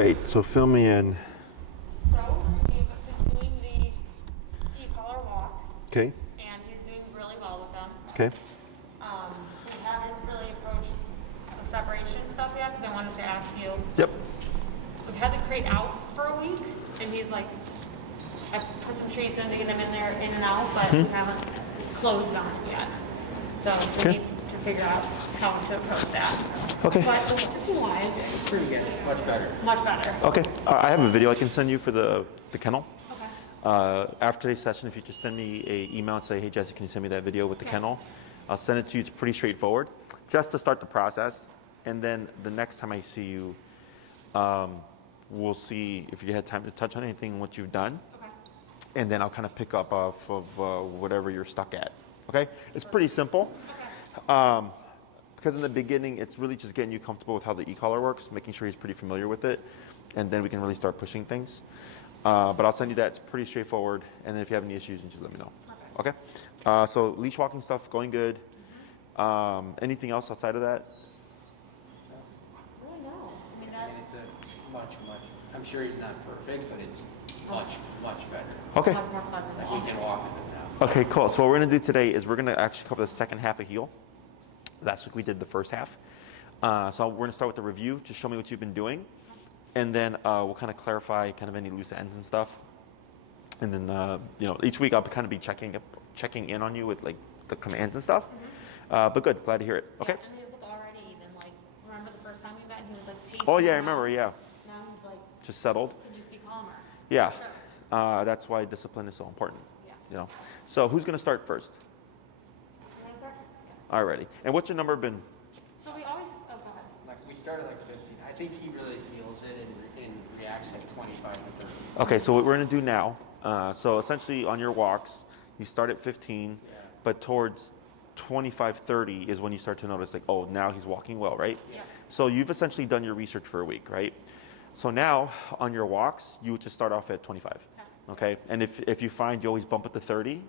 right, so fill me in. So he's doing the e-collar walks. Okay. And he's doing really well with them. Okay. We haven't really approached the separation stuff yet because I wanted to ask you. Yep. We've had the crate out for a week, and he's like, I've put some treats in to get him in there, in and out, but we haven't closed on it yet. So we need to figure out how to approach that. Okay. But wise, Pretty good. Much better. much better. Okay. I have a video I can send you for the kennel. Okay. After today's session, if you just send me an email and say, hey, Jesse, can you send me that video with the kennel? I'll send it to you. It's pretty straightforward, just to start the process. And then the next time I see you, we'll see if you had time to touch on anything, what you've done. Okay. And then I'll kind of pick up off of whatever you're stuck at. Okay? It's pretty simple. Okay. Because in the beginning, it's really just getting you comfortable with how the e-collar works, making sure he's pretty familiar with it, and then we can really start pushing things. But I'll send you that. It's pretty straightforward. And then if you have any issues, then just let me know. Perfect. Okay? So leash walking stuff, going good. Anything else outside of that? Really, no. I mean, I mean, it's a much, I'm sure he's not perfect, but it's much better. Okay. much more pleasant. Like we can walk in it now. Okay, cool. So what we're going to do today is we're going to actually cover the second half of heel. Last week we did the first half. So we're going to start with the review. Just show me what you've been doing. And then we'll kind of clarify kind of any loose ends and stuff. And then, each week I'll kind of be checking in on you with like the commands and stuff. But good. Glad to hear it. Okay. Yeah, and he looked already even like, remember the first time we met and he was like pacing Oh, yeah, I around? remember. Yeah. Now he's like, Just settled. could just be calmer. Yeah. Sure. That's why discipline is so important. Yeah. So who's going to start first? You wanna start? Alrighty. And what's your number been? So we always, oh, go ahead. Like we started like 15. I think he really feels it and reacts like 25 to 30. Okay, so what we're going to do now, so essentially on your walks, you start at 15, but towards 25, 30 is when you start to notice like, oh, now he's walking well, right? Yeah. So you've essentially done your research for a week, right? So now on your walks, you would just start off at 25, okay? And if you find you always bump it to 30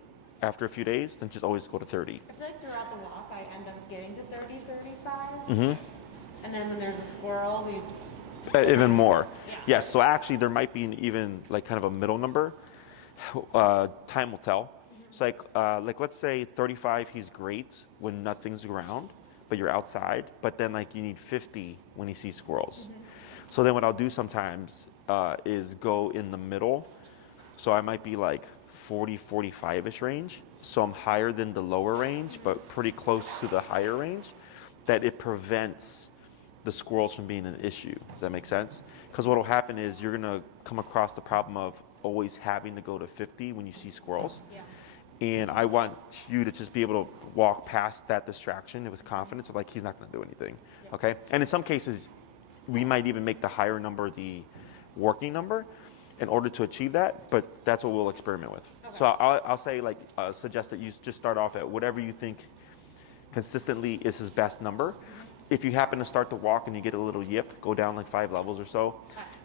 after a few days, then just always go to 30. I feel like throughout the walk I end up getting to 30, 35. Mm-hmm. And then when there's a squirrel, we, Even more. Yeah. Yes, so actually there might be an even like kind of a middle number. Time will tell. It's like let's say 35, he's great when nothing's around, but you're outside. But then like you need 50 when he sees squirrels. So then what I'll do sometimes is go in the middle. So I might be like 40, 45-ish range. So I'm higher than the lower range, but pretty close to the higher range, that it prevents the squirrels from being an issue. Does that make sense? Because what will happen is you're going to come across the problem of always having to go to 50 when you see squirrels. yeah. And I want you to just be able to walk past that distraction with confidence of like, he's not going to do anything. Yeah. Okay? And in some cases, we might even make the higher number the working number in order to achieve that, but that's what we'll experiment with. Okay. So I'll say like, suggest that you just start off at whatever you think consistently is his best number. If you happen to start to walk and you get a little yip, go down like 5 levels or so,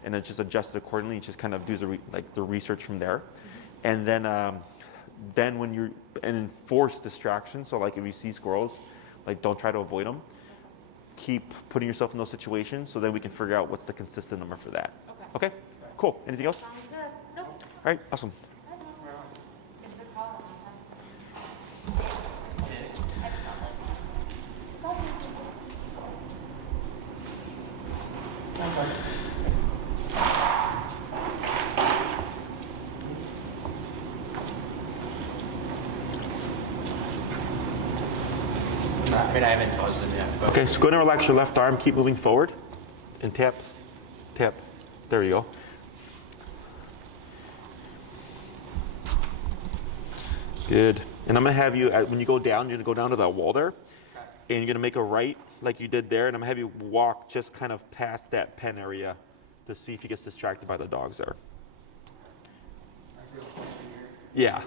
and then just adjust it accordingly. Just kind of do the research from there, and then when you're and enforce distraction. So like if you see squirrels, like don't try to avoid them. Keep putting yourself in those situations, so then we can figure out what's the consistent number for that. Okay. Okay. Cool. Anything else? Sounds good. Nope. All right. Awesome. It's a good call. I just felt like, I mean, I haven't paused it yet. But Okay. So go ahead and relax your left arm. Keep moving forward, and tap, tap. There you go. Good. And I'm gonna have you when you go down. You're gonna go down to that wall there, and you're gonna make a right like you did there. And I'm gonna have you walk just kind of past that pen area to see if he gets distracted by the dogs there. I feel something here. Yeah.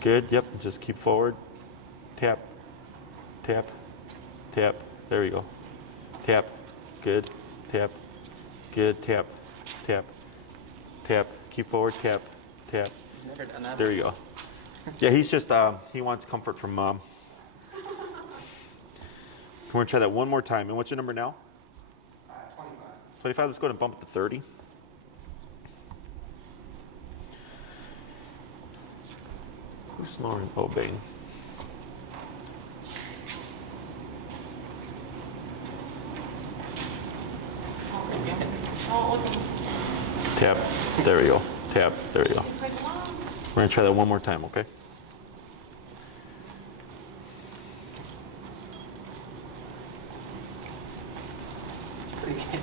Good. Yep. Just keep forward. Tap, tap, tap. There you go. Tap. Good. Tap. Good. Tap, tap, tap. Keep forward. Tap, tap. He's never done that. There you go. Yeah, he's just he wants comfort from mom. We're going to try that one more time. And what's your number now? 25. 25. Let's go ahead and bump it to 30. Who's snoring? Oh, Bane. Oh, look. Tap. There we go. Tap. There we go. Right, come on. We're going to try that one more time, okay? Pretty good.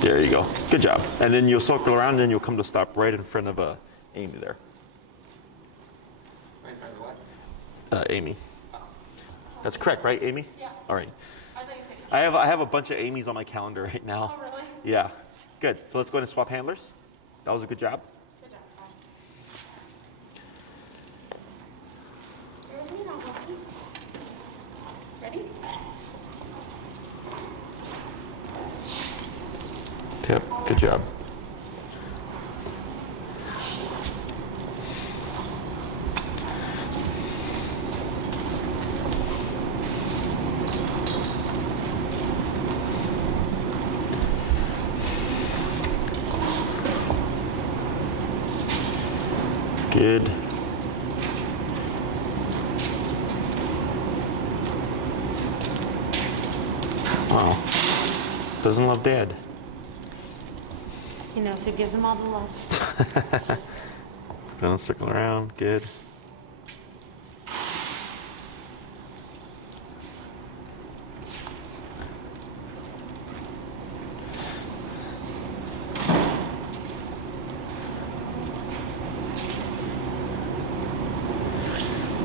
There you go. Good job. And then you'll circle around, and then you'll come to stop right in front of Amy there. Right in front of what? Amy. That's correct, right, Amy? Yeah. All right. I thought you said I have a bunch of Amy's on my calendar right now. Oh, really? Yeah. Good. So let's go ahead and swap handlers. That was a good job. Good job. Ready? Now, Humpty. Ready? Yep. Good job. Good. Wow. Doesn't love dad. You know, so gives them all the love. It's gonna circle around. Good.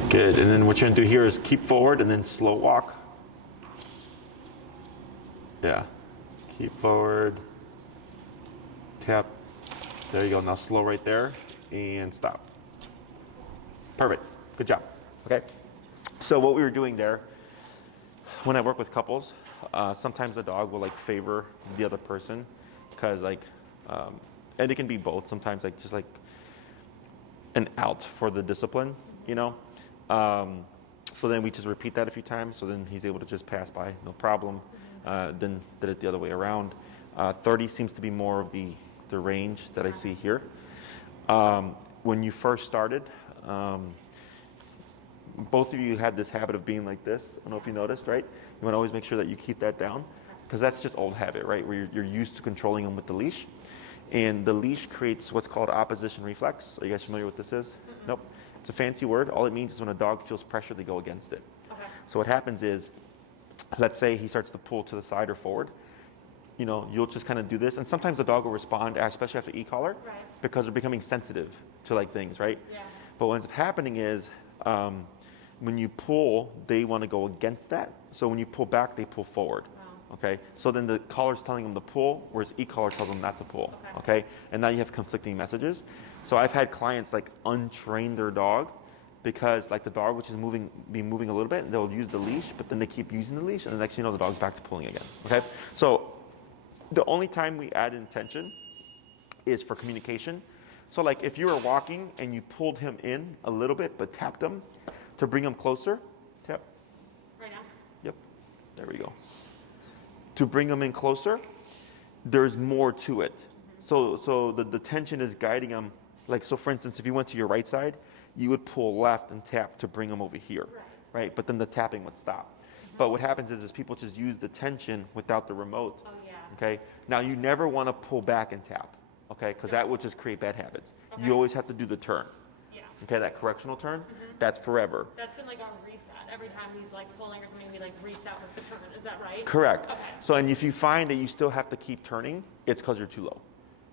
Good. And then what you're gonna do here is keep forward and then slow walk. Yeah. Keep forward. Tap. There you go. Now slow right there and stop. Perfect. Good job. Okay. So what we were doing there, when I work with couples, sometimes the dog will like favor the other person because and it can be both. Sometimes like just like an out for the discipline, you know. So then we just repeat that a few times. So then he's able to just pass by, no problem. Then did it the other way around. 30 seems to be more of the range that I see here. When you first started, both of you had this habit of being like this. I don't know if you noticed, right? You want to always make sure that you keep that down because that's just old habit, right? Where you're used to controlling them with the leash. And the leash creates what's called opposition reflex. Are you guys familiar with what this is? Mm-hmm. Nope. It's a fancy word. All it means is when a dog feels pressure, they go against it. Okay. So what happens is, let's say he starts to pull to the side or forward. You know, you'll just kind of do this. And sometimes the dog will respond, especially after e-collar, right, because they're becoming sensitive to like things, right? Yeah. But what ends up happening is when you pull, they want to go against that. So when you pull back, they pull forward. Wow. Okay? So then the collar's telling them to pull, whereas e-collar tells them not to pull. Okay? And now you have conflicting messages. So I've had clients like untrain their dog because like the dog, which is moving a little bit, they'll use the leash, but then they keep using the leash, and the next thing you know, the dog's back to pulling again. Okay? So the only time we add intention is for communication. So like if you were walking and you pulled him in a little bit, but tapped him to bring him closer, tap. Right now? Yep, there we go. To bring him in closer, there's more to it. Mm-hmm. So the tension is guiding him. Like, so for instance, if you went to your right side, you would pull left and tap to bring him over here, right? But then the tapping would stop. Mm-hmm. But what happens is people just use the tension without the remote. Oh, yeah. Okay. Now you never want to pull back and tap, okay? Because that will just create bad habits. Okay. You always have to do the turn. Yeah. Okay, that correctional turn, that's forever. That's been like on reset. Every time he's like pulling or something, we like reset with the turn. Is that right? Correct. Okay. So, and if you find that you still have to keep turning, it's because you're too low.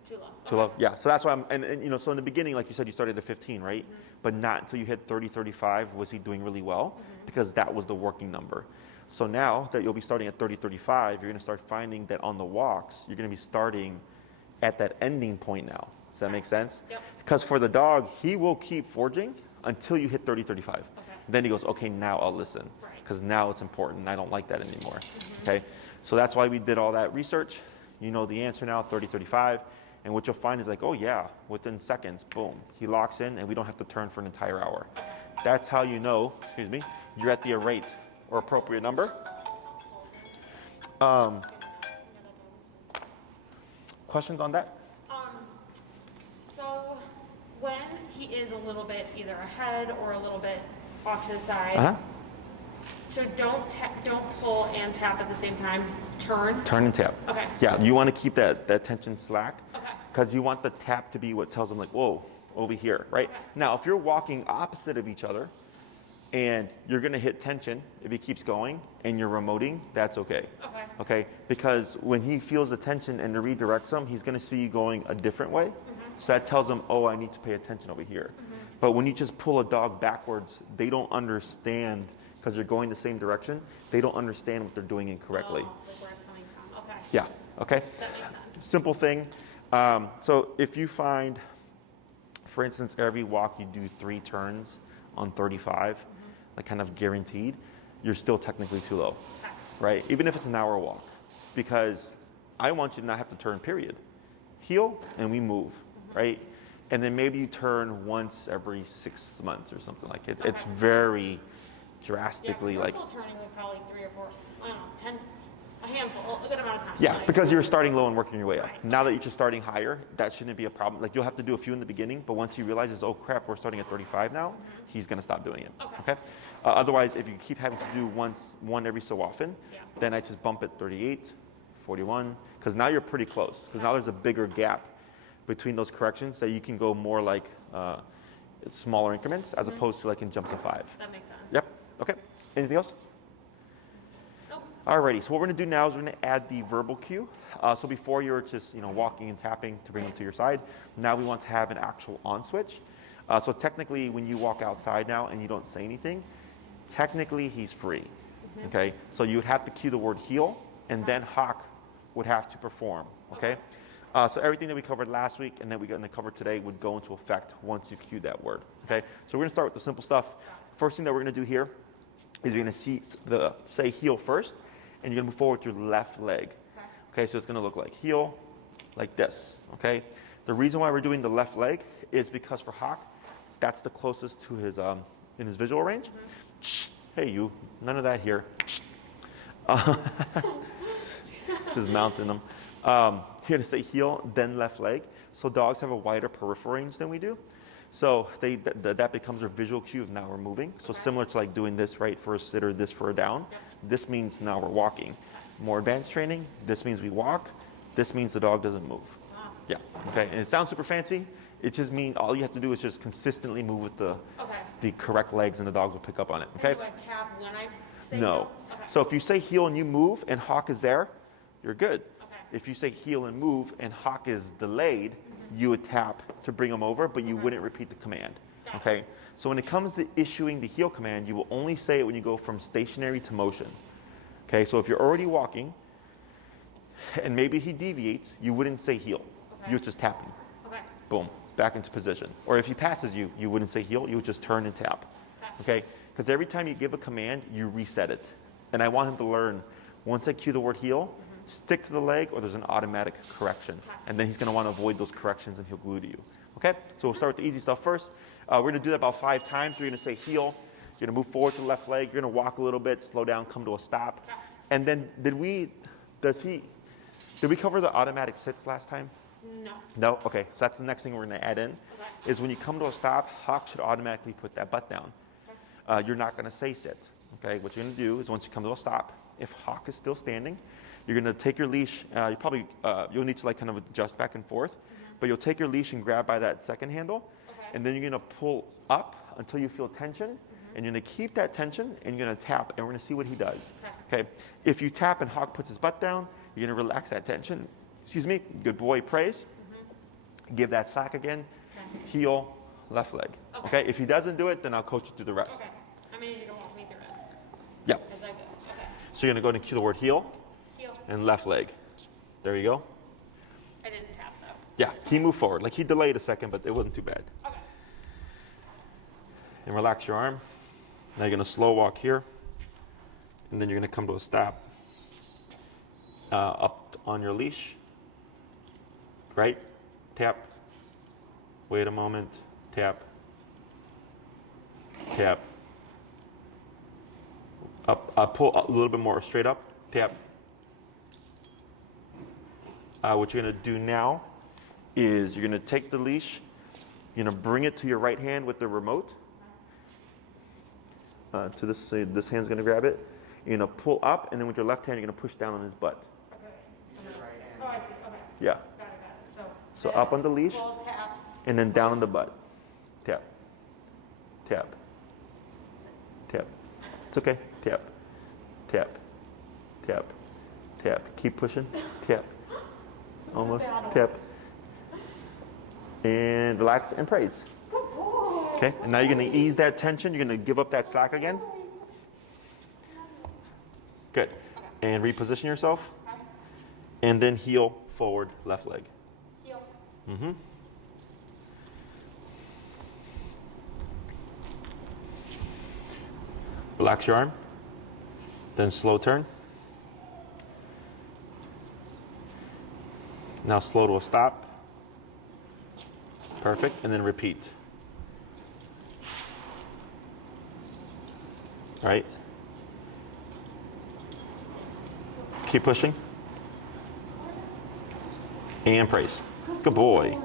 Too low. Too low. Yeah. So that's why and you know, so in the beginning, like you said, you started at 15, right? Mm-hmm. But not until you hit 30, 35 was he doing really well, because that was the working number. So now that you'll be starting at 30, 35, you're going to start finding that on the walks, you're going to be starting at that ending point now. Does that make sense? Yep. Because for the dog, he will keep forging until you hit 30, 35. Okay. Then he goes, okay, now I'll listen. Right. Because now it's important. I don't like that anymore. Okay? So that's why we did all that research. You know the answer now, 30, 35. And what you'll find is like, oh yeah, within seconds, boom, he locks in and we don't have to turn for an entire hour. That's how you know, excuse me, you're at the rate or appropriate number. Questions on that? So when he is a little bit either ahead or a little bit off to the side, Uh-huh. so don't pull and tap at the same time. Turn. Turn and tap. Okay. Yeah, you want to keep that tension slack. Okay. Because you want the tap to be what tells them like, whoa, over here, right? Okay. Now, if you're walking opposite of each other and you're going to hit tension, if he keeps going and you're remoting, that's okay. Okay. Okay? Because when he feels the tension and it redirects him, he's going to see you going a different way. So that tells him, oh, I need to pay attention over here. But when you just pull a dog backwards, they don't understand, because you're going the same direction, they don't understand what they're doing incorrectly. Oh, like where it's coming from. Okay. Yeah, okay? That makes sense. Simple thing. So if you find, for instance, every walk you do 3 turns on 35, like kind of guaranteed, you're still technically too low, Okay. right? Even if it's an hour walk, because I want you to not have to turn, period. Heel and we move, right? And then maybe you turn once every 6 months or something like it. It's Okay. very Yeah, drastically like, still turning with probably 3 or 4, I don't know, 10, a handful, a good amount of time. yeah, Like, because you're starting low and working your way up. Right. Now that you're just starting higher, that shouldn't be a problem. Like you'll have to do a few in the beginning, but once he realizes, oh crap, we're starting at 35 now, he's gonna stop doing it. Okay. Okay. Otherwise, if you keep having to do one every so often, Yeah. then I just bump it 38, 41, because now you're pretty close. Because now there's a bigger gap between those corrections that you can go more like smaller increments as opposed to like in jumps of 5. That makes sense. Yep. Okay. Anything else? Nope. Alrighty, so what we're gonna do now is we're gonna add the verbal cue. So before you were just walking and tapping to bring them to your side, now we want to have an actual on switch. So technically when you walk outside now and you don't say anything, technically he's free, okay? So you would have to cue the word heel and then Hawk would have to perform, okay? So everything that we covered last week and that we're gonna cover today would go into effect once you've cued that word, okay? So we're gonna start with the simple stuff. First thing that we're gonna do here is you're gonna say heel first, and you're gonna move forward with your left leg. Okay, so it's gonna look like heel, like this, okay? The reason why we're doing the left leg is because for Hawk, that's the closest to his, in his visual range. Hey you, none of that here. Just mounting them. Here to say heel, then left leg. So dogs have a wider peripheral range than we do. So that becomes their visual cue of now we're moving. So similar to like doing this right for a sit or this for a down. This means now we're walking. More advanced training, this means we walk. This means the dog doesn't move. Wow. Yeah, okay, and it sounds super fancy. It just means all you have to do is just consistently move with the correct legs and the dogs will pick up on it, okay? And do I tap when I say No. heel? Okay. So if you say heel and you move and Hawk is there, you're good. Okay. If you say heel and move and Hawk is delayed, you would tap to bring him over, but you wouldn't repeat the command. Got it. Okay? So when it comes to issuing the heel command, you will only say it when you go from stationary to motion. Okay, so if you're already walking and maybe he deviates, you wouldn't say heel. Okay. You would just tap him. Okay. Boom, back into position. Or if he passes you, you wouldn't say heel, you would just turn and tap. Okay? Because every time you give a command, you reset it. And I want him to learn, once I cue the word heel, stick to the leg or there's an automatic correction. And then he's gonna want to avoid those corrections and he'll glue to you. Okay? So we'll start with the easy stuff first. We're gonna do that about 5 times. You're gonna say heel. You're gonna move forward to the left leg. You're gonna walk a little bit, slow down, come to a stop. And then did we cover the automatic sits last time? No. No? Okay, so that's the next thing we're gonna add in, Okay. is when you come to a stop, Hawk should automatically put that butt down. You're not gonna say sit, okay? What you're gonna do is once you come to a stop, if Hawk is still standing, you're gonna take your leash, you'll need to like kind of adjust back and forth, but you'll take your leash and grab by that second handle, and then you're gonna pull up until you feel tension, and you're gonna keep that tension, and you're gonna tap, and we're gonna see what he does. Okay? If you tap and Hawk puts his butt down, you're gonna relax that tension. Excuse me, good boy, praise. Give that slack again, heel, left leg. Okay? If he doesn't do it, then I'll coach you through the rest. Okay. I mean, you can walk me through it. Yeah. Is that good? Okay. So you're gonna go ahead and cue the word heel Heel. and left leg. There you go. I didn't tap though. Yeah, he moved forward. Like he delayed a second, but it wasn't too bad. Okay. and relax your arm. Now you're gonna slow walk here, and then you're gonna come to a stop. Up on your leash, right? Tap. Wait a moment. Tap. Tap. Up. Pull a little bit more straight up. Tap. What you're gonna do now is you're gonna take the leash, you're gonna bring it to your right hand with the remote. To this, so this hand's gonna grab it. You're gonna pull up, and then with your left hand, you're gonna push down on his butt. Oh, I see. Okay. Yeah. Got it. So up on the leash, Full tap. and then down on the butt. Tap. Tap. Tap. It's okay. Tap. Tap. Tap. Tap. Keep pushing. Tap. Almost. Tap. And relax and praise. Okay, and now you're gonna ease that tension. You're gonna give up that slack again. Good. And reposition yourself. And then heel forward, left leg. Heel. Mm-hmm. Relax your arm. Then slow turn. Now slow to a stop. Perfect. And then repeat. Right? Keep pushing. And praise. Good boy.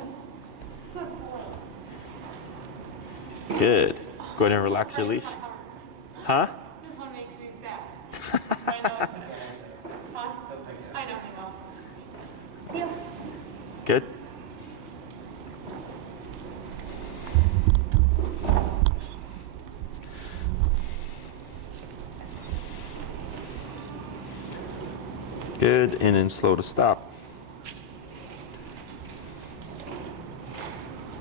Good. Go ahead and relax your leash. Huh? This one makes me sad. I know it's gonna huh? I know he will. Heel. Good. Good, and then slow to stop.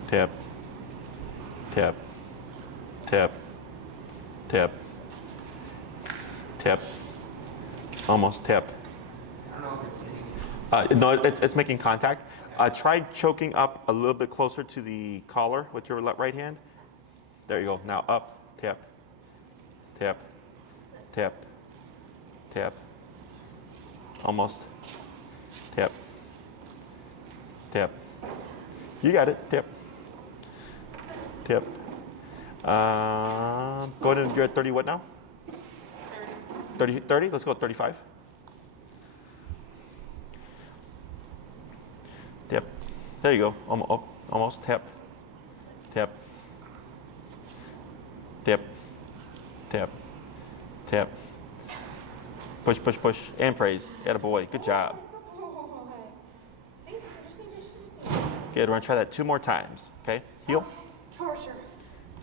Tap, tap, tap, tap, tap. Almost tap. I don't know if it's hitting. No, it's making contact. Try choking up a little bit closer to the collar with your right hand. There you go. Now up, tap, tap, tap, tap. Almost. Tap. Tap. You got it. Tap. Tap. Go ahead and you're at 30 what now? 30. 30? Let's go 35. Tap. There you go. Almost. Tap. Tap. Tap. Tap. Tap. Push, push, push, and praise. Attaboy. Good job. Good. We're going to try that 2 more times. Okay? Heel. Torture.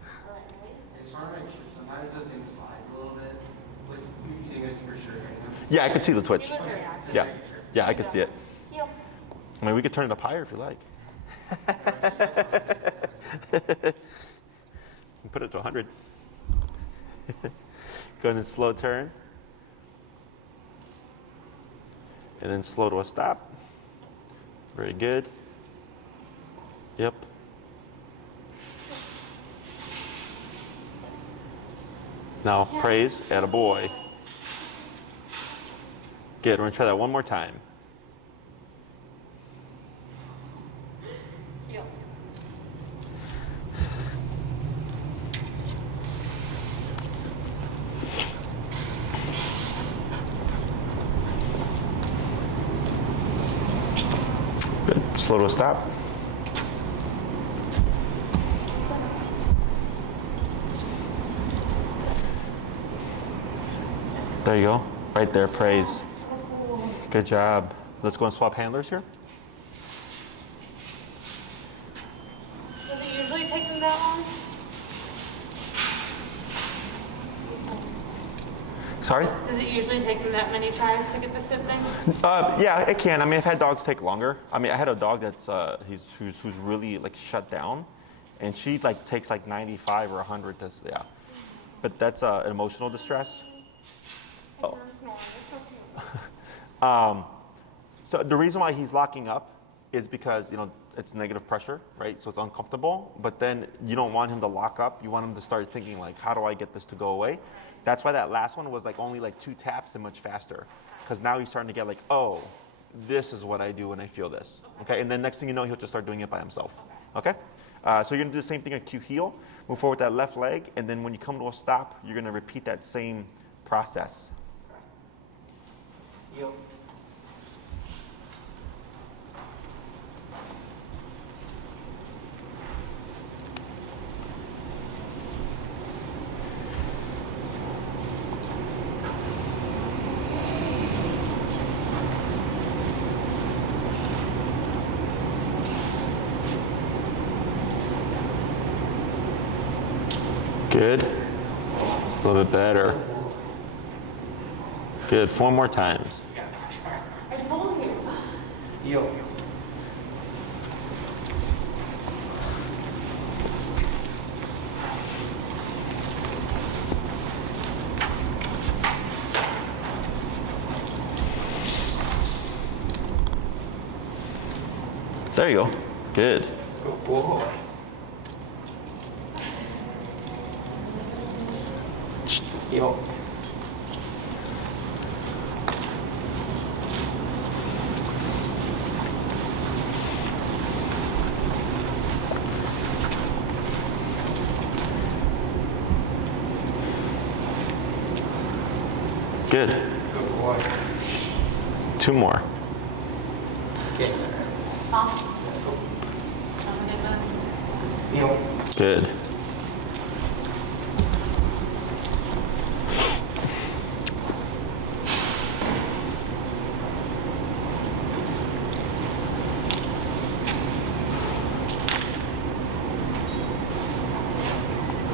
I just want to make sure sometimes the things slide a little bit. Like, you guys for sure right now. Yeah, I could see the twitch. Give us your reaction. Yeah. Yeah, I could see it. Heel. I mean, we could turn it up higher if you like. Put it to 100. Go ahead and slow turn. And then slow to a stop. Very good. Yep. Now praise, attaboy. Good, we're gonna try that one more time. Heel. Good, slow to a stop. There you go. Right there, praise. Good job. Let's go and swap handlers here. Does it usually take them that long? Sorry? Does it usually take them that many tries to get the sit thing? Yeah, it can. I mean, I've had dogs take longer. I mean, I had a dog that's who's really like shut down, and she like takes like 95 or 100. Yeah, but that's an emotional distress. I hear him snoring. It's so cute. So the reason why he's locking up is because, it's negative pressure, right? So it's uncomfortable, but then you don't want him to lock up. You want him to start thinking like, how do I get this to go away? That's why that last one was like only like 2 taps and much faster. Because now he's starting to get like, oh, this is what I do when I feel this. Okay, and then next thing you know, he'll just start doing it by himself. Okay? So you're gonna do the same thing at Q heel, move forward with that left leg, and then when you come to a stop, you're gonna repeat that same process. Heel. Good. A little bit better. Good. 4 more times. I told you. Heel. There you go. Good. Good boy. Heel. Good. Good boy. 2 more. Okay. I'm gonna get Heel. Good.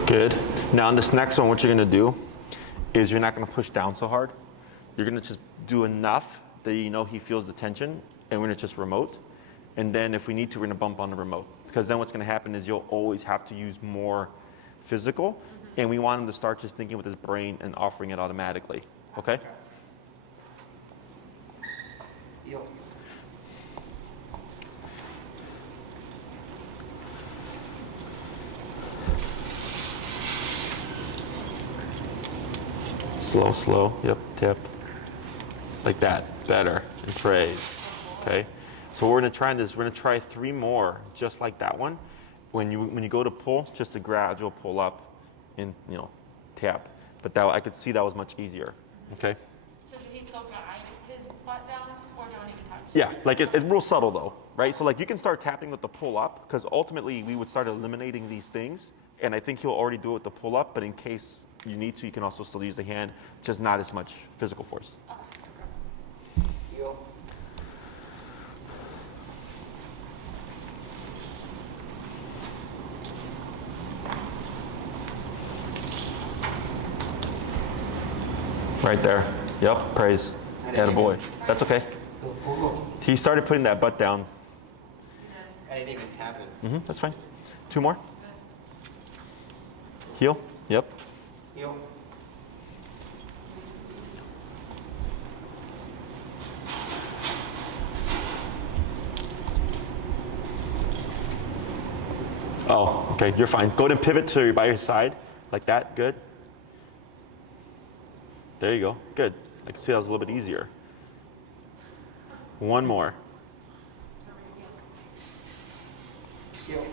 Good. Now on this next one, what you're gonna do is you're not gonna push down so hard. You're gonna just do enough that you know he feels the tension, and we're gonna just remote. And then if we need to, we're gonna bump on the remote. Because then what's gonna happen is you'll always have to use more physical, and we want him to start just thinking with his brain and offering it automatically, okay? Heel. Slow, slow, yep, tap. Like that, better, and praise, okay? So we're gonna try this, we're gonna try 3 more, just like that one. When you go to pull, just a gradual pull up and, tap. But that, I could see that was much easier, okay? So did he still guide his butt down or don't even touch? Yeah, like it's real subtle though, right? So like you can start tapping with the pull up, because ultimately we would start eliminating these things, and I think he'll already do it with the pull up, but in case you need to, you can also still use the hand, just not as much physical force. Heel. Right there. Yep, praise. Attaboy. That's okay. Good boy. He started putting that butt down. I didn't even tap it. That's fine. 2 more. Heel. Yep. Heel. Oh, okay, you're fine. Go ahead and pivot so you're by your side, like that. Good. There you go. Good. I can see that was a little bit easier. 1 more. Heel.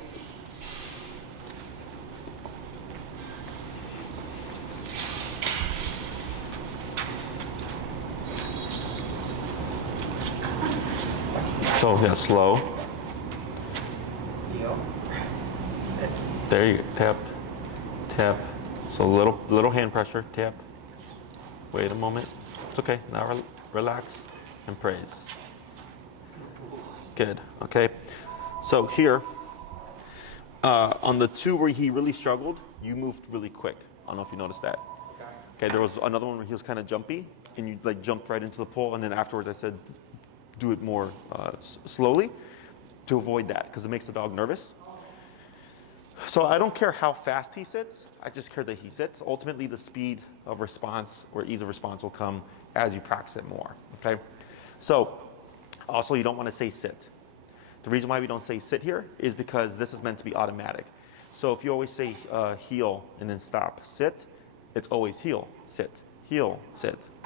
So yeah, slow. Heel. There you go. Tap, tap. So little hand pressure. Tap. Wait a moment. It's okay. Now relax and praise. Good. Okay. So here, on the 2 where he really struggled, you moved really quick. I don't know if you noticed that. Okay. There was another one where he was kind of jumpy, and you like jumped right into the pull, and then afterwards I said, do it more slowly to avoid that, because it makes the dog nervous. So I don't care how fast he sits, I just care that he sits. Ultimately, the speed of response or ease of response will come as you practice it more, okay? So also, you don't want to say sit. The reason why we don't say sit here is because this is meant to be automatic. So if you always say heel and then stop, sit, it's always heel, sit,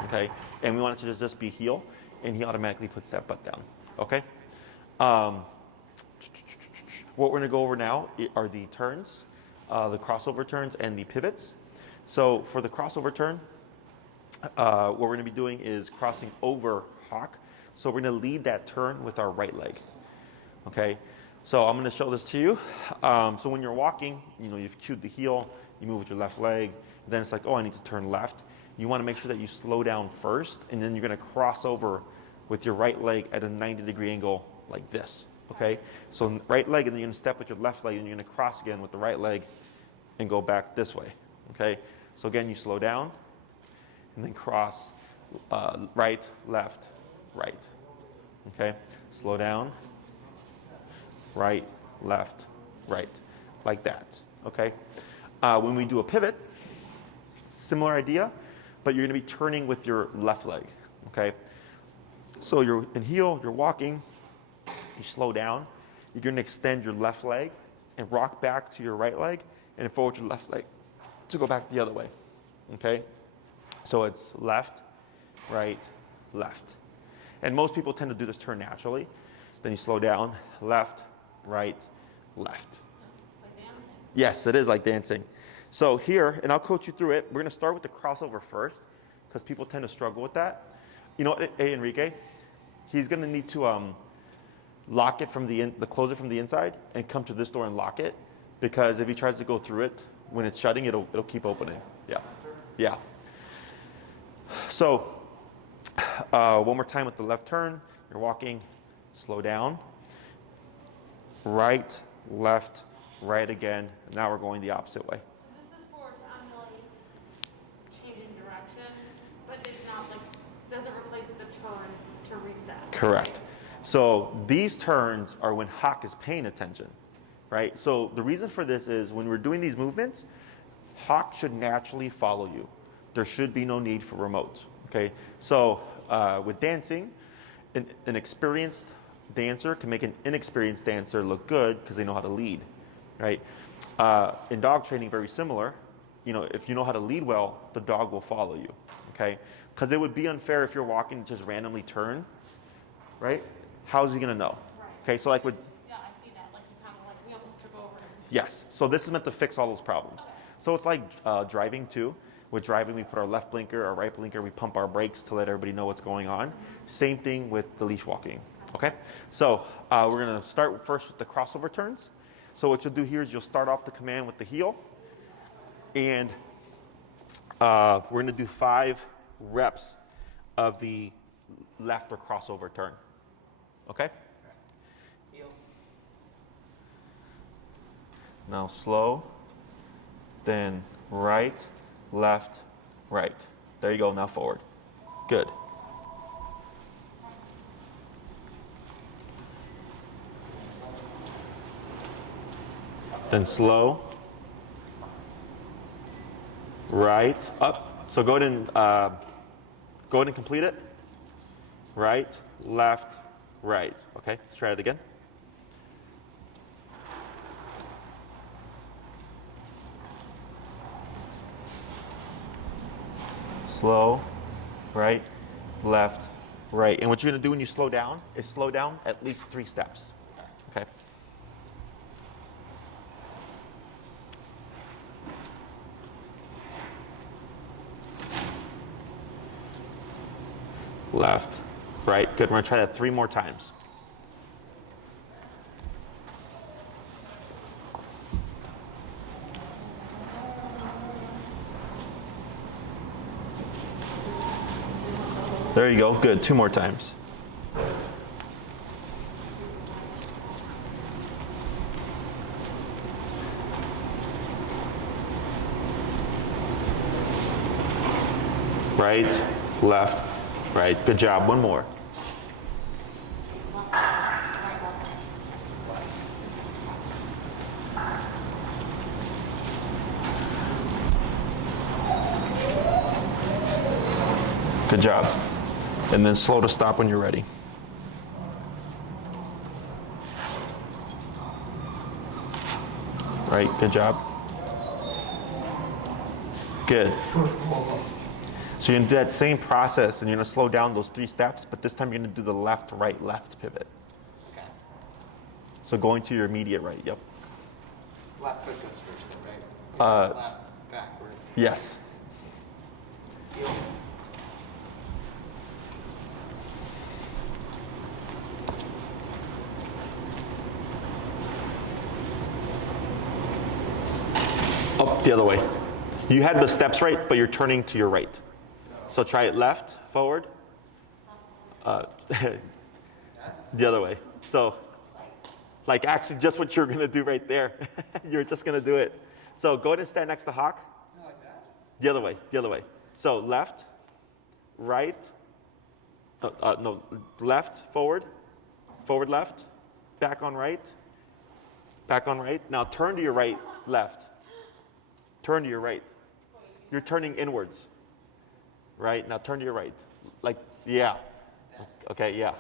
okay? And we want it to just be heel, and he automatically puts that butt down, okay? What we're gonna go over now are the turns, the crossover turns and the pivots. So for the crossover turn, what we're gonna be doing is crossing over hawk. So we're gonna lead that turn with our right leg, okay? So I'm gonna show this to you. So when you're walking, you've cued the heel, you move with your left leg, then it's like, oh, I need to turn left. You wanna make sure that you slow down first, and then you're gonna cross over with your right leg at a 90-degree angle like this, okay? So right leg, and then you're gonna step with your left leg, and you're gonna cross again with the right leg and go back this way, okay? So again, you slow down, and then cross right, left, right, okay? Slow down, right, left, right, like that, okay? When we do a pivot, similar idea, but you're gonna be turning with your left leg, okay? So you're in heel, you're walking, you slow down, you're gonna extend your left leg and rock back to your right leg and forward your left leg to go back the other way, okay? So it's left, right, left. And most people tend to do this turn naturally. Then you slow down, left, right, left. Like dancing. Yes, it is like dancing. So here, and I'll coach you through it, we're gonna start with the crossover first, because people tend to struggle with that. You know what, hey, Enrique? He's gonna need to lock it from close it from the inside and come to this door and lock it, because if he tries to go through it, when it's shutting, it'll keep opening. Yeah, yeah. So one more time with the left turn. You're walking, slow down. Right, left, right again. Now we're going the opposite way. So this is for like changing direction, but it's not like, doesn't replace the turn to reset. Correct. Right? So these turns are when hawk is paying attention, right? So the reason for this is when we're doing these movements, hawk should naturally follow you. There should be no need for remote, okay? So with dancing, an experienced dancer can make an inexperienced dancer look good because they know how to lead, right? In dog training, very similar. If you know how to lead well, the dog will follow you, okay? Because it would be unfair if you're walking to just randomly turn, right? How's he gonna know? Right. Okay, so like with, Yeah, I see that. Like you kind of like, we almost trip over. yes, so this is meant to fix all those problems. So it's like driving too. With driving, we put our left blinker, our right blinker, we pump our brakes to let everybody know what's going on. Same thing with the leash walking, okay? So we're gonna start first with the crossover turns. So what you'll do here is you'll start off the command with the heel, and we're gonna do 5 reps of the left or crossover turn, okay? Heel. Now slow, then right, left, right. There you go, now forward. Good. Then slow, right, up. So go ahead and complete it. Right, left, right. Okay, let's try it again. Slow, right, left, right. And what you're gonna do when you slow down is slow down at least 3 steps, okay? Left, right, good. We're gonna try that 3 more times. There you go, good, 2 more times. Right, left, right, good job, 1 more. Good job. And then slow to stop when you're ready. Right, good job. Good. So you're gonna do that same process and you're gonna slow down those 3 steps, but this time you're gonna do the left, right, left pivot. Okay. So going to your immediate right, yep. Left foot goes first then, right? Left, backwards. Yes. Heel. Up the other way. You had the steps right, but you're turning to your right. So try it left, forward. The other way. So, like actually just what you're gonna do right there. You're just gonna do it. So go ahead and stand next to Hawk. Like that? The other way, the other way. So left, right, no, left, forward, forward, left, back on right, back on right. Now turn to your right, left. Turn to your right. You're turning inwards. Right, now turn to your right. Like, yeah. Okay, yeah.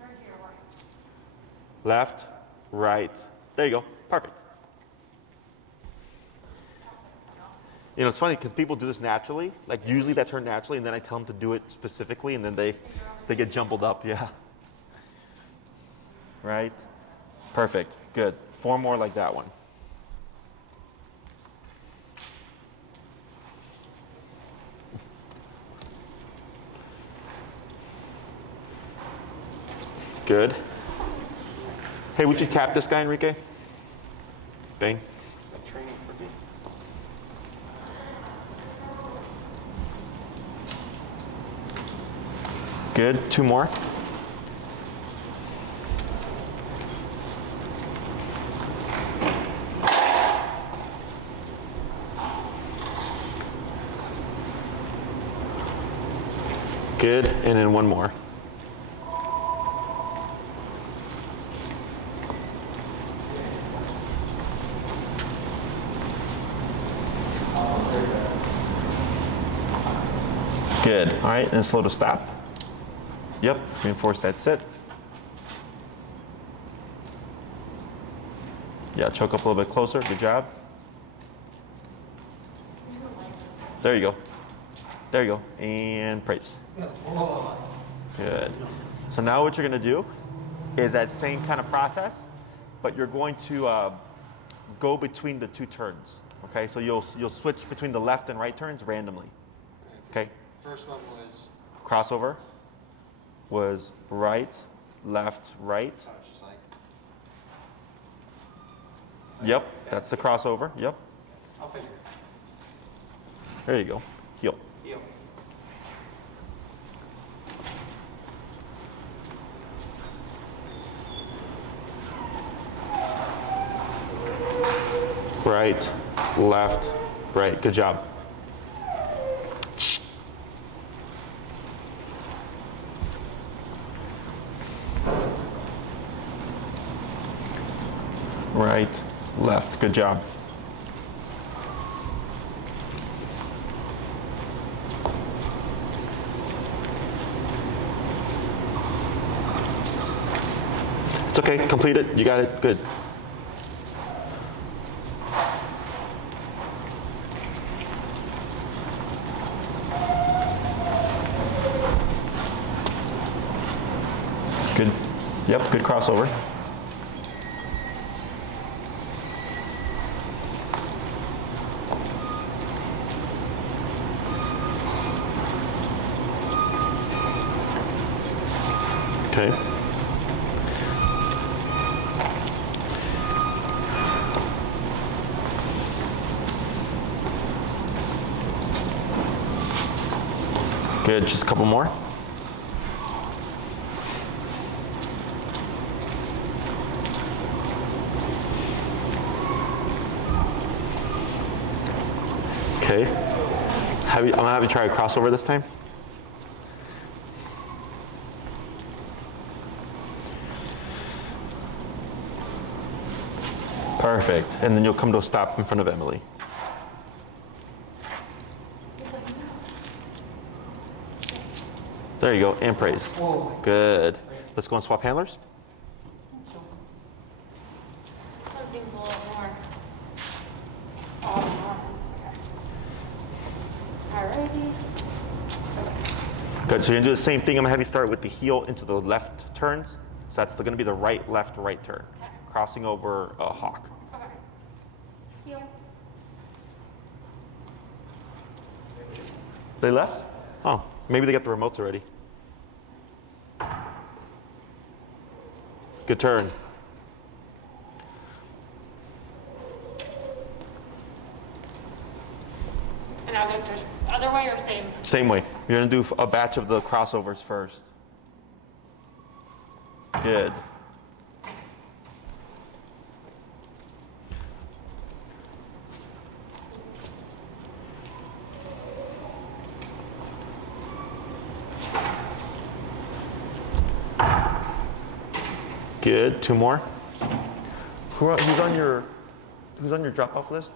Turn to your right. Left, right. There you go, perfect. You know, it's funny because people do this naturally. Like usually they turn naturally and then I tell them to do it specifically and then they get jumbled up, yeah. Right? Perfect, good. 4 more like that one. Good. Hey, would you tap this guy, Enrique? Bang. Training for me. Good. 2 more. Good. And then 1 more. Good. All right, and slow to stop. Yep, reinforce that sit. Yeah, choke up a little bit closer. Good job. There you go. There you go. And praise. Good. So now what you're going to do is that same kind of process, but you're going to go between the 2 turns. Okay, so you'll switch between the left and right turns randomly. Okay. First one was, Crossover was right, left, right. oh, just like, Yep, that's the crossover. Yep. I'll figure it. There you go. Heel. Heel. Right, left, right. Good job. Right, left. Good job. It's okay. Complete it. You got it. Good. Good. Yep, good crossover. Okay. Good, just a couple more. Okay. I'm gonna have you try a crossover this time. Perfect. And then you'll come to a stop in front of Emily. There you go, and praise. Good. Let's go and swap handlers. Alrighty. Good, so you're gonna do the same thing. I'm gonna have you start with the heel into the left turns. So that's gonna be the right, left, right turn. Okay. Crossing over a hawk. Okay. Heel. They left? Oh, maybe they got the remotes already. Good turn. And other way or same? Same way. You're gonna do a batch of the crossovers first. Good. Good. Two more. Who's on your drop-off list?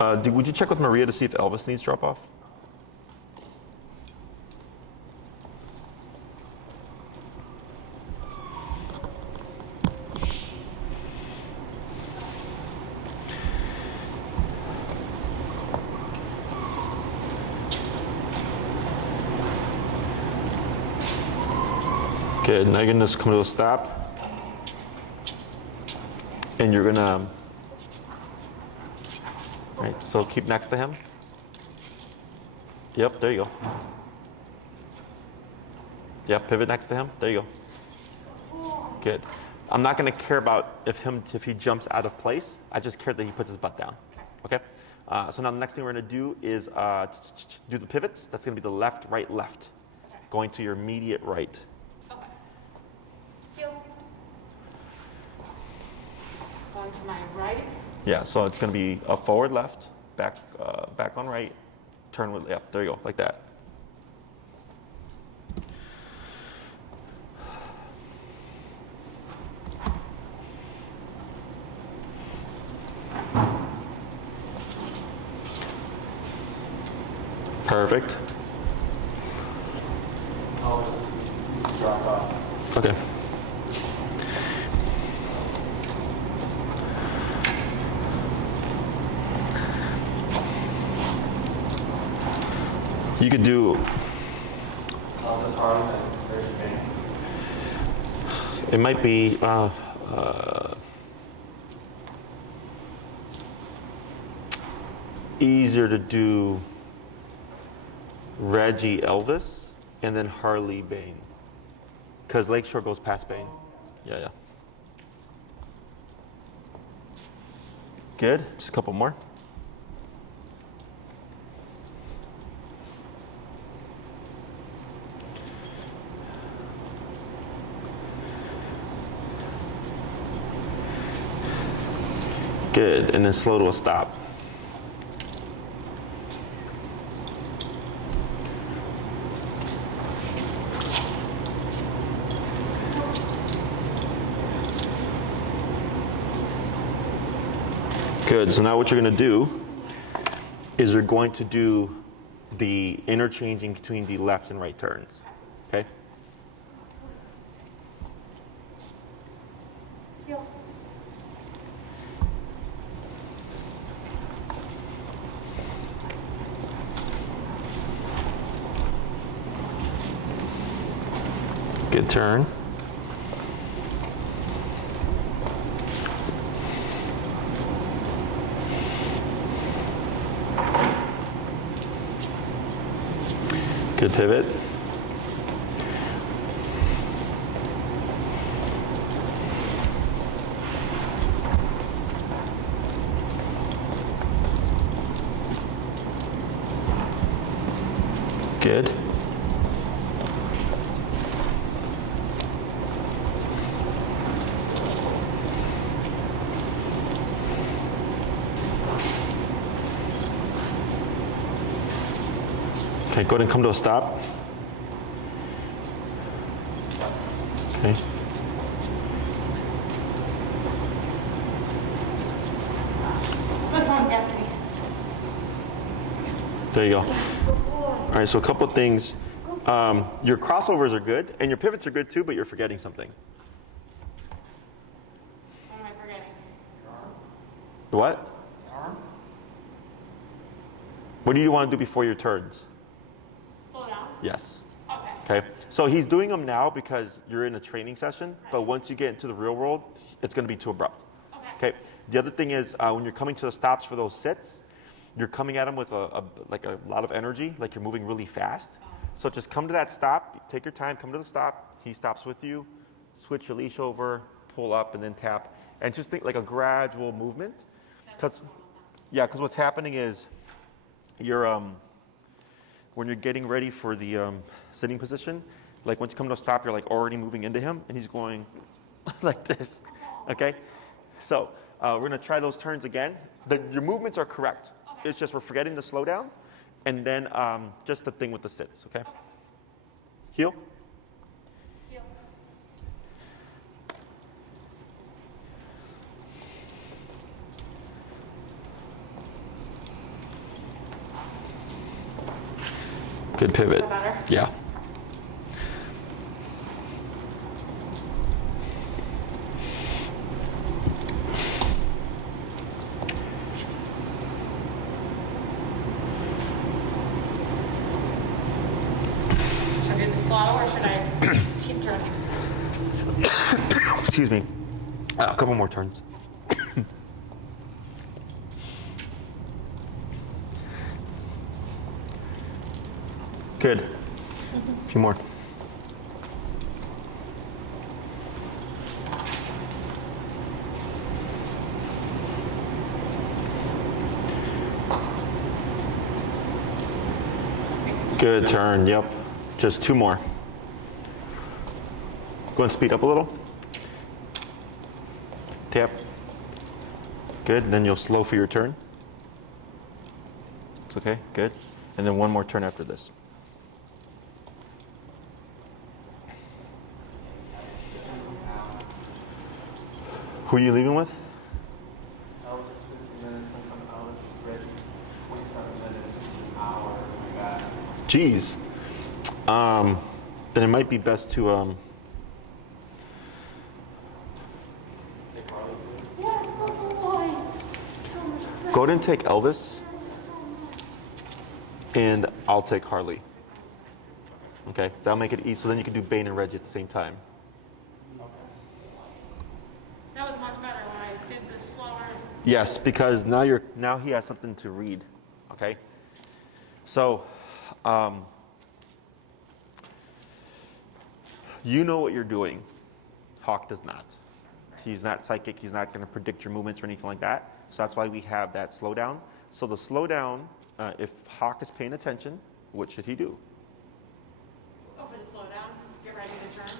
Would you check with Maria to see if Elvis needs drop-off? Good, now you're gonna just come to a stop. And you're gonna, right, so keep next to him. Yep, there you go. Yep, pivot next to him, there you go. Good. I'm not gonna care about if he jumps out of place. I just care that he puts his butt down, okay? So now the next thing we're gonna do is do the pivots. That's gonna be the left, right, left. Going to your immediate right. Going to my right. Yeah, so it's going to be a forward left, back on right, turn with, yeah, there you go, like that. Perfect. Drop off. Okay. You could do. It might be. Easier to do Reggie Elvis and then Harley Bane, because Lakeshore goes past Bane. Yeah. Good. Just a couple more. Good, and then slow to a stop. Good, so now what you're gonna do is you're going to do the interchanging between the left and right turns, okay? Heel. Good turn. Good pivot. Good. Okay, go ahead and come to a stop. Okay. This one gets me. There you go. All right, so a couple of things. Your crossovers are good, and your pivots are good too, but you're forgetting something. What am I forgetting? What? Arm? What do you want to do before your turns? Slow down? Yes. Okay. Okay. So he's doing them now because you're in a training session, but once you get into the real world, it's going to be too abrupt. Okay. Okay. The other thing is when you're coming to the stops for those sits, you're coming at them with a lot of energy, like you're moving really fast. So just come to that stop, take your time, come to the stop. He stops with you, switch your leash over, pull up, and then tap, and just think like a gradual movement. Because what's happening is you're when you're getting ready for the sitting position, like once you come to a stop, you're like already moving into him, and he's going like this. Okay, so we're gonna try those turns again. Your movements are correct. It's just we're forgetting to slow down, and then just the thing with the sits. Okay, heel. Heel. Good pivot. Is that better? Yeah. Should I do the slow or should I keep turning? Excuse me. A couple more turns. Good. A few more. Good turn. Yep. Just two more. Go and speed up a little. Tap. Good. Then you'll slow for your turn. It's okay. Good. And then one more turn after this. Who are you leaving with? I was 15 minutes and come out ready. 27 minutes, an hour. Oh my God. Geez. Then it might be best to Take Harley too. Yes, good boy. So much better. go ahead and take Elvis, and I'll take Harley. Okay, that'll make it easy. So then you can do Bane and Reggie at the same time. That was much better when I did the slower. Yes, because now he has something to read. Okay, so you know what you're doing. Hawk does not. He's not psychic. He's not going to predict your movements or anything like that. So that's why we have that slowdown. So the slowdown, if Hawk is paying attention, what should he do? Go for the slow down. Get ready to turn.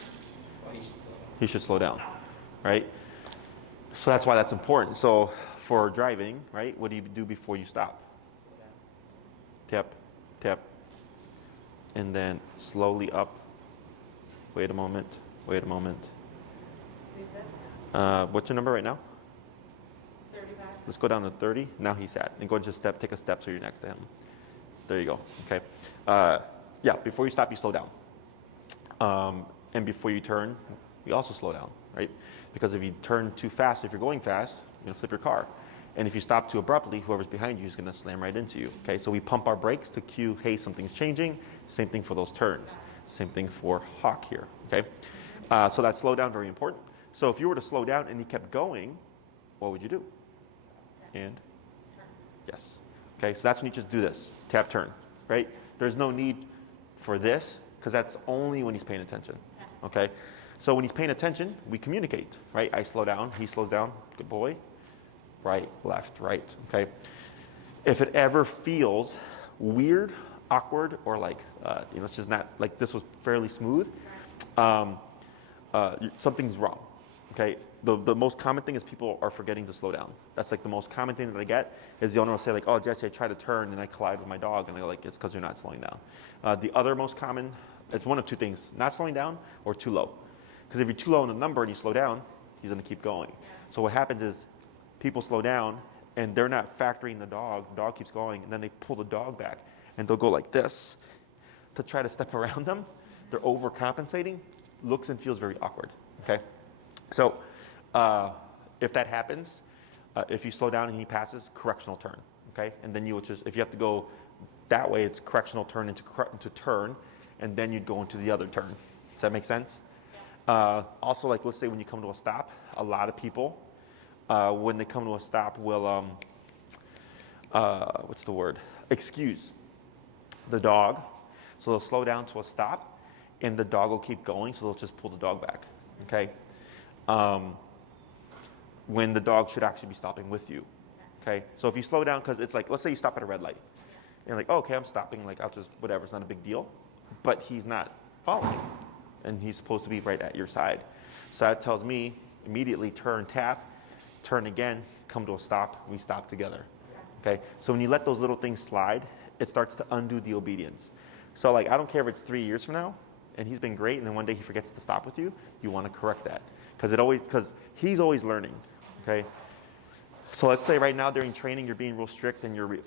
Oh, he should slow down. He should slow down, right? So that's why that's important. So for driving, right, what do you do before you stop? Tap, tap, and then slowly up. Wait a moment, wait a moment. Reset. What's your number right now? 35. Let's go down to 30. Now he's at. And go and just take a step so you're next to him. There you go, okay. Yeah, before you stop, you slow down. And before you turn, you also slow down, right? Because if you turn too fast, if you're going fast, you're gonna flip your car. And if you stop too abruptly, whoever's behind you is gonna slam right into you, okay? So we pump our brakes to cue, hey, something's changing. Same thing for those turns. Same thing for Hawk here, okay? So that slow down, very important. So if you were to slow down and he kept going, what would you do? And? Yes. Okay, so that's when you just do this, tap, turn, right? There's no need for this, because that's only when he's paying attention, okay? So when he's paying attention, we communicate, right? I slow down, he slows down, good boy. Right, left, right, okay? If it ever feels weird, awkward, or like, it's just not, like this was fairly smooth, something's wrong, okay? The most common thing is people are forgetting to slow down. That's like the most common thing that I get is the owner will say like, oh, Jesse, I tried to turn and I collide with my dog. And I go like, it's because you're not slowing down. The other most common, it's one of two things, not slowing down or too low. Because if you're too low in a number and you slow down, he's gonna keep going. So what happens is people slow down and they're not factoring the dog keeps going, and then they pull the dog back and they'll go like this to try to step around them. They're overcompensating, looks and feels very awkward, okay? So if that happens, If you slow down and he passes, correctional turn, okay? And then you would just, if you have to go that way, it's correctional turn into turn, and then you'd go into the other turn. Does that make sense? Also, like, let's say when you come to a stop, a lot of people, when they come to a stop, will, what's the word? Excuse the dog. So they'll slow down to a stop, and the dog will keep going, so they'll just pull the dog back, okay? When the dog should actually be stopping with you, okay? So if you slow down, because it's like, let's say you stop at a red light. And you're like, oh, okay, I'm stopping, like, I'll just, whatever, it's not a big deal. But he's not following, and he's supposed to be right at your side. So that tells me, immediately turn, tap, turn again, come to a stop, we stop together, okay? So when you let those little things slide, it starts to undo the obedience. So like, I don't care if it's 3 years from now, and he's been great, and then one day he forgets to stop with you, you want to correct that. Because he's always learning, okay? So let's say right now during training, you're being real strict and you're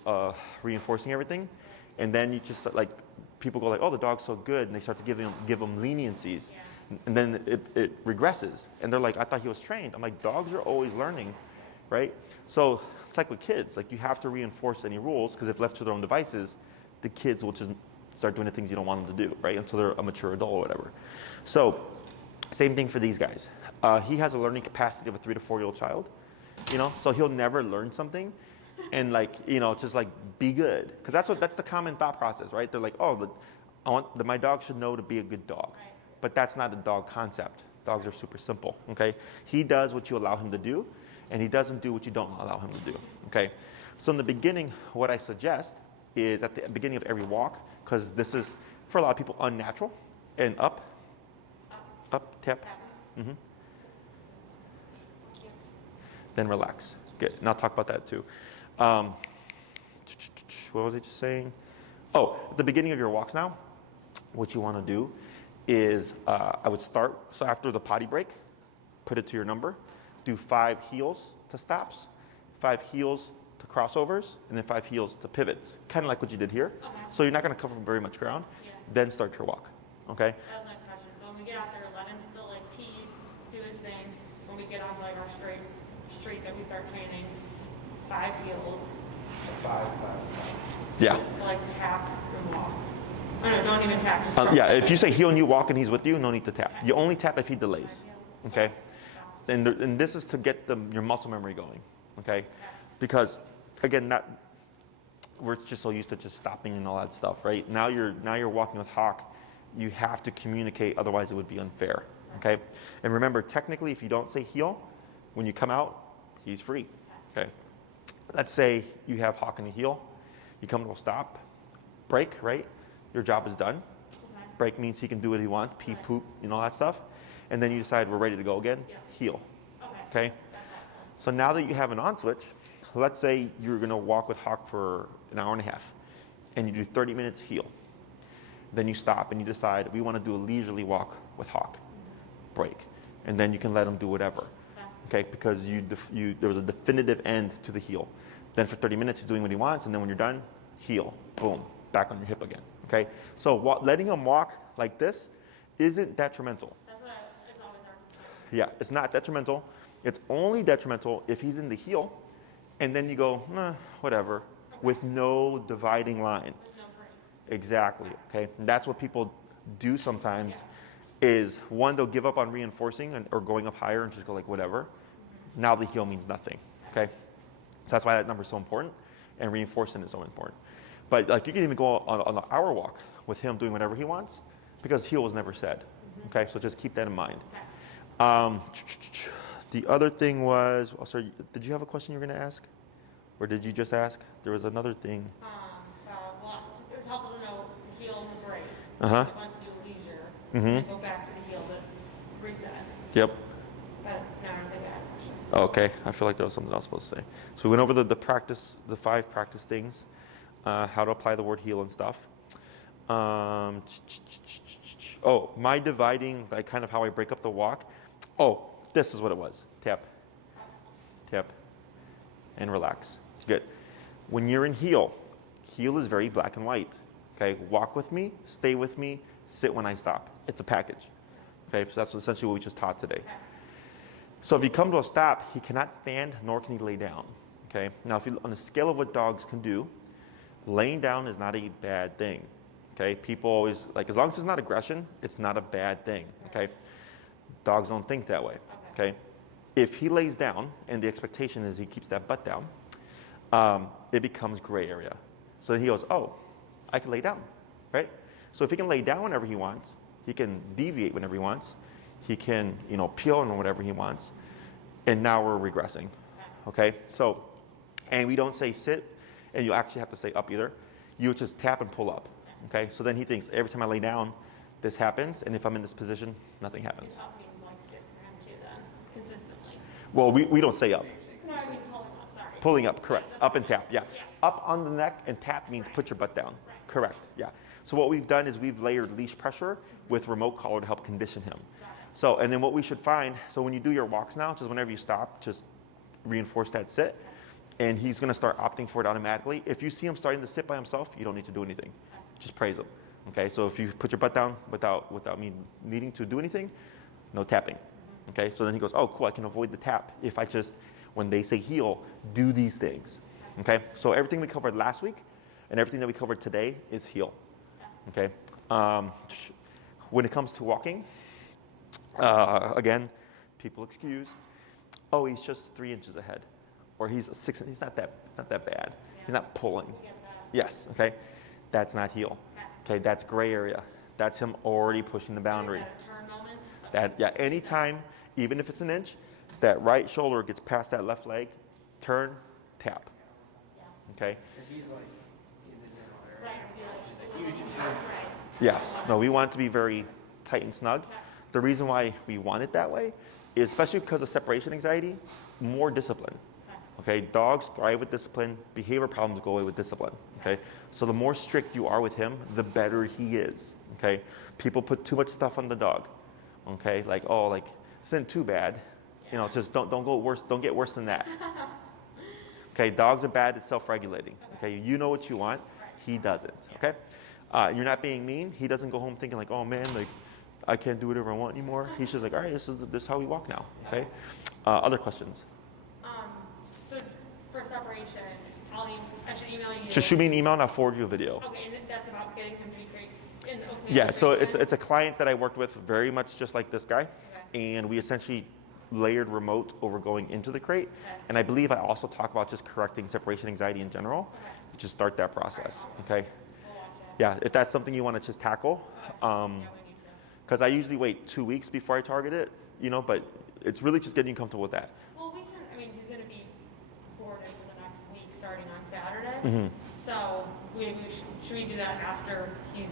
reinforcing everything, and then you just like, people go like, oh, the dog's so good, and they start to give them leniencies, and then it regresses, and they're like, I thought he was trained. I'm like, dogs are always learning, right? So it's like with kids, like you have to reinforce any rules, because if left to their own devices, the kids will just start doing the things you don't want them to do, right? Until they're a mature adult or whatever. So same thing for these guys. He has a learning capacity of a 3 to 4 year old child, you know, so he'll never learn something and like, you know, just like be good. Because that's the common thought process, right? They're like, oh, my dog should know to be a good dog. But that's not a dog concept. Dogs are super simple, okay? He does what you allow him to do, and he doesn't do what you don't allow him to do, okay? So in the beginning, what I suggest is at the beginning of every walk, because this is, for a lot of people, unnatural, and up, tap, then relax. Good, and I'll talk about that too. What was I just saying? Oh, at the beginning of your walks now, what you want to do is, I would start, so after the potty break, put it to your number, do 5 heels to stops, 5 heels to crossovers, and then 5 heels to pivots, kind of like what you did here. Okay. So you're not going to cover very much ground, then start your walk, okay? That was my question. So when we get out there, let him still like pee, do his thing. When we get onto like our street that we start training, 5 heels. 5. Yeah. So, like tap and walk. Oh no, don't even tap. Just Yeah, if you say heel and you walk and he's with you, no need to tap. You only tap if he delays, okay? And this is to get your muscle memory going, okay? Because again, we're just so used to just stopping and all that stuff, right? Now you're walking with Hawk, you have to communicate, otherwise it would be unfair, okay? And remember, technically, if you don't say heel, when you come out, he's free, okay? Let's say you have Hawk in the heel, you come to a stop, break, right? Your job is done. Break means he can do what he wants, pee, poop, all that stuff. And then you decide we're ready to go again, heel, okay? So now that you have an on switch, let's say you're gonna walk with Hawk for an hour and a half, and you do 30 minutes heel. Then you stop and you decide we wanna do a leisurely walk with Hawk, break. And then you can let him do whatever, okay? Because there was a definitive end to the heel. Then for 30 minutes he's doing what he wants, and then when you're done, heel, boom, back on your hip again, okay? So letting him walk like this isn't detrimental. That's what it's always our concern. Yeah, it's not detrimental. It's only detrimental if he's in the heel, and then you go, whatever, with no dividing line. There's no break. Exactly, okay? And that's what people do sometimes, is one, they'll give up on reinforcing or going up higher and just go like, whatever. Now the heel means nothing, okay? So that's why that number is so important, and reinforcing is so important. But like, you can even go on an hour walk with him doing whatever he wants, because heel was never said, okay? So just keep that in mind. The other thing was, sorry, did you have a question you were going to ask? Or did you just ask? There was another thing. Well, it was helpful to know the heel and the break. Uh-huh. He wants to do leisure, and go back to the heel, but reset. Yep. But now I think I have a question. Okay, I feel like there was something else supposed to say. So we went over the 5 practice things, how to apply the word heel and stuff. My dividing, like kind of how I break up the walk. Oh, this is what it was. Tap, tap, and relax. Good. When you're in heel is very black and white. Okay, walk with me, stay with me, sit when I stop. It's a package. Okay, so that's essentially what we just taught today. So if you come to a stop, he cannot stand, nor can he lay down. Okay. Now, if you on the scale of what dogs can do, laying down is not a bad thing. Okay. People always like as long as it's not aggression, it's not a bad thing. Okay. Dogs don't think that way. Okay. If he lays down and the expectation is he keeps that butt down, it becomes gray area. So then he goes, oh, I can lay down, right? So if he can lay down whenever he wants, he can deviate whenever he wants, he can, peel on whatever he wants, and now we're regressing, okay? So, and we don't say sit, and you actually have to say up either. You just tap and pull up, okay? So then he thinks every time I lay down, this happens, and if I'm in this position, nothing happens. Up means like sit for him too then, consistently. Well, we don't say up. No, I mean pulling up, sorry. Pulling up, correct. Yeah, Up and tap, yeah. Yeah. Up on the neck and tap means put your butt down. Right. Correct, yeah. So what we've done is we've layered leash pressure with remote collar to help condition him. So, and then what we should find, so when you do your walks now, just whenever you stop, just reinforce that sit. And he's gonna start opting for it automatically. If you see him starting to sit by himself, you don't need to do anything. Just praise him, okay? So if you put your butt down without me needing to do anything, no tapping, okay? So then he goes, oh, cool, I can avoid the tap if I just, when they say heel, do these things, okay? So everything we covered last week and everything that we covered today is heel, okay? When it comes to walking, again, people excuse, oh, he's just 3 inches ahead, or he's 6, he's not that bad. He's not pulling. Yes, okay? That's not heel, okay? That's gray area. That's him already pushing the boundary. Is that a turn moment? Yeah, anytime, even if it's an inch, that right shoulder gets past that left leg, turn, tap, okay? Because he's like in the general area, Right. which is a huge improvement. Right. Yes, no, we want it to be very tight and snug. The reason why we want it that way is especially because of separation anxiety, more discipline. Okay, dogs thrive with discipline, behavior problems go away with discipline, okay? So the more strict you are with him, the better he is, okay? People put too much stuff on the dog, okay? Like, oh, like, this isn't too bad. Just don't go worse, don't get worse than that. Okay, dogs are bad at self-regulating, okay? You know what you want, he doesn't, okay? You're not being mean, he doesn't go home thinking like, oh man, like, I can't do whatever I want anymore. He's just like, all right, this is how we walk now, okay? Other questions? So for separation, I should email you. Just shoot me an email and I'll forward you a video. Okay, and that's about getting him to be great. Yeah, so it's a client that I worked with very much just like this guy, and we essentially layered remote over going into the crate, and I believe I also talk about just correcting separation anxiety in general. Just start that process, okay? We'll watch it. Yeah, if that's something you want to just tackle, Yeah, we need to. because I usually wait 2 weeks before I target it, but it's really just getting you comfortable with that. Well, he's going to be boarded for the next week starting on Saturday. Mm-hmm. So should we do that after he's,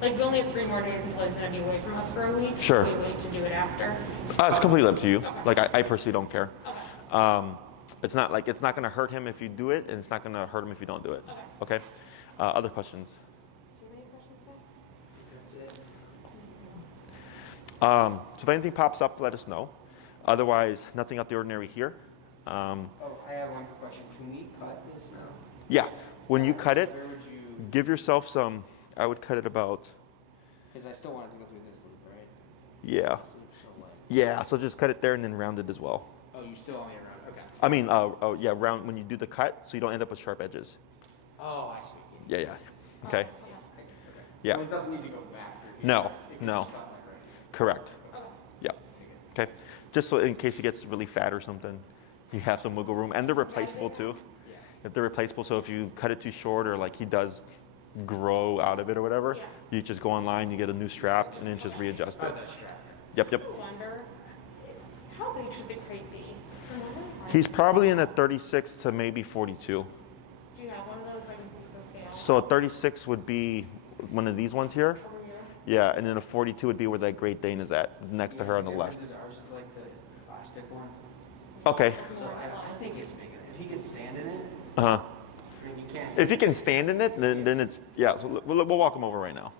we only have 3 more days until he's going to be away from us for a week. Sure. Should we wait to do it after? It's completely up to you. Okay. Like I personally don't care. Okay. It's not going to hurt him if you do it, and it's not going to hurt him if you don't do it. Okay. Okay. Other questions? Do you have any questions, Phil? That's it. So if anything pops up, let us know. Otherwise, nothing out of the ordinary here. Oh, I have one question. Can we cut this now? Yeah, when you cut it, Where would you? give yourself some. I would cut it about. Because I still want it to go through this loop, right? Yeah, This loop's so light. yeah. So just cut it there and then round it as well. Oh, you still only around? Okay. I mean, yeah, round when you do the cut, so you don't end up with sharp edges. Oh, I see. Yeah, yeah. Okay. Okay. Yeah. Well, it doesn't need to go back. No, It can no. just cut like right Correct. Okay. Yeah. Okay. Just so in case he gets really fat or something, you have some wiggle room, and they're replaceable too. Yeah. If they're replaceable, so if you cut it too short or like he does grow out of it or whatever, Yeah. you just go online, you get a new strap, and then just readjust Oh, it. that strap. Yep, yep. I wonder, how big should the crate be? Remember? He's probably in a 36 to maybe 42. Do you have one of those? I can see the scale. So a 36 would be one of these ones here. Over here? Yeah, and then a 42 would be where that Great Dane is at, next to her on the left. Difference is ours is like the plastic one. Okay. So I think it's big enough. If he can stand in it, Uh huh. I mean, you can't. If he can stand in it, then it's, yeah, so we'll walk him over right now.